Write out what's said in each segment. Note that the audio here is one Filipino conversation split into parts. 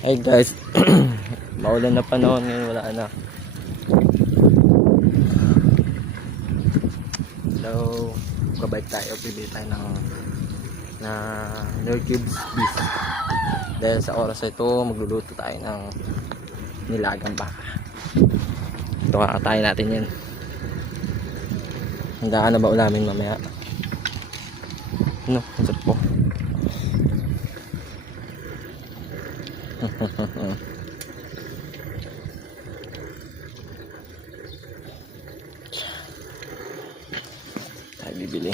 Hey guys, maulan na panahon ngayon, wala na. So, kabalik tayo, bibili tayo na Nerd Cubes beef. Dahil sa oras ito, magluluto tayo ng nilagang baka. Ito, kakatayin natin yan. Handaan na ba ulamin mamaya? Ano, ang sarap po. Tayo bibili.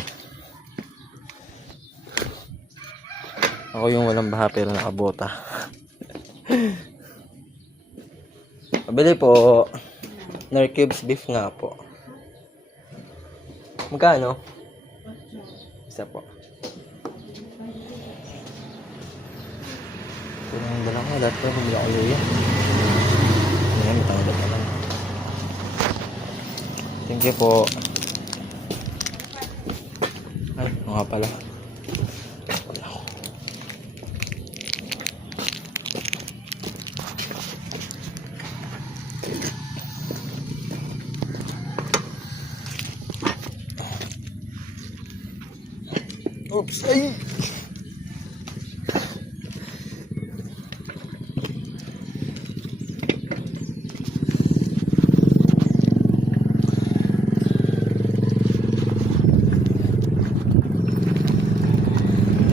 Ako yung walang baha pero nakabota. Pabili po. Nerd Cubes beef nga po. Magkano? Isa po. Kurang dala ko. Dati ko bumila ko luya. Ayan, matanggal na lang. Thank you po. Ay, nga pala. Wala ko. Oops, ay!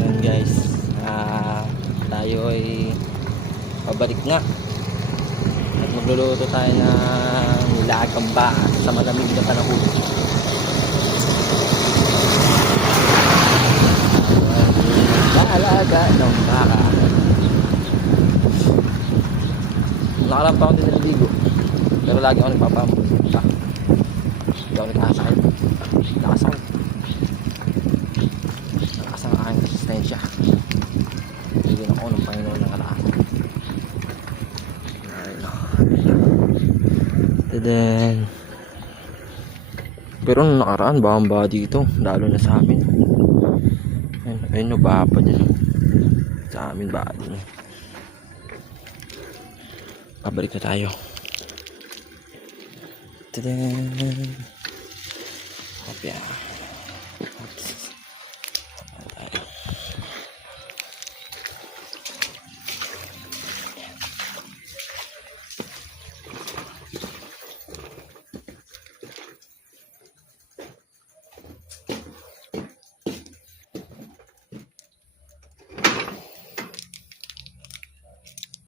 Ayan guys, tayo ay pabalik na at magluluto tayo ng nilagang baka sa malamig na panahon. Alaga ng baka. Nakalang pa ako din naligo. Pero lagi ako nagpapamuli. Hindi ako nagkakasakit. Lakas ang aking resistensya. Bigyan ako ng Panginoon ng karaan. And then, pero nung nakaraan, baka dito. Lalo na sa amin. Ayun no, baha pa dyan. Sa amin baha din. Pabalik na tayo. Tadaan. Kopya.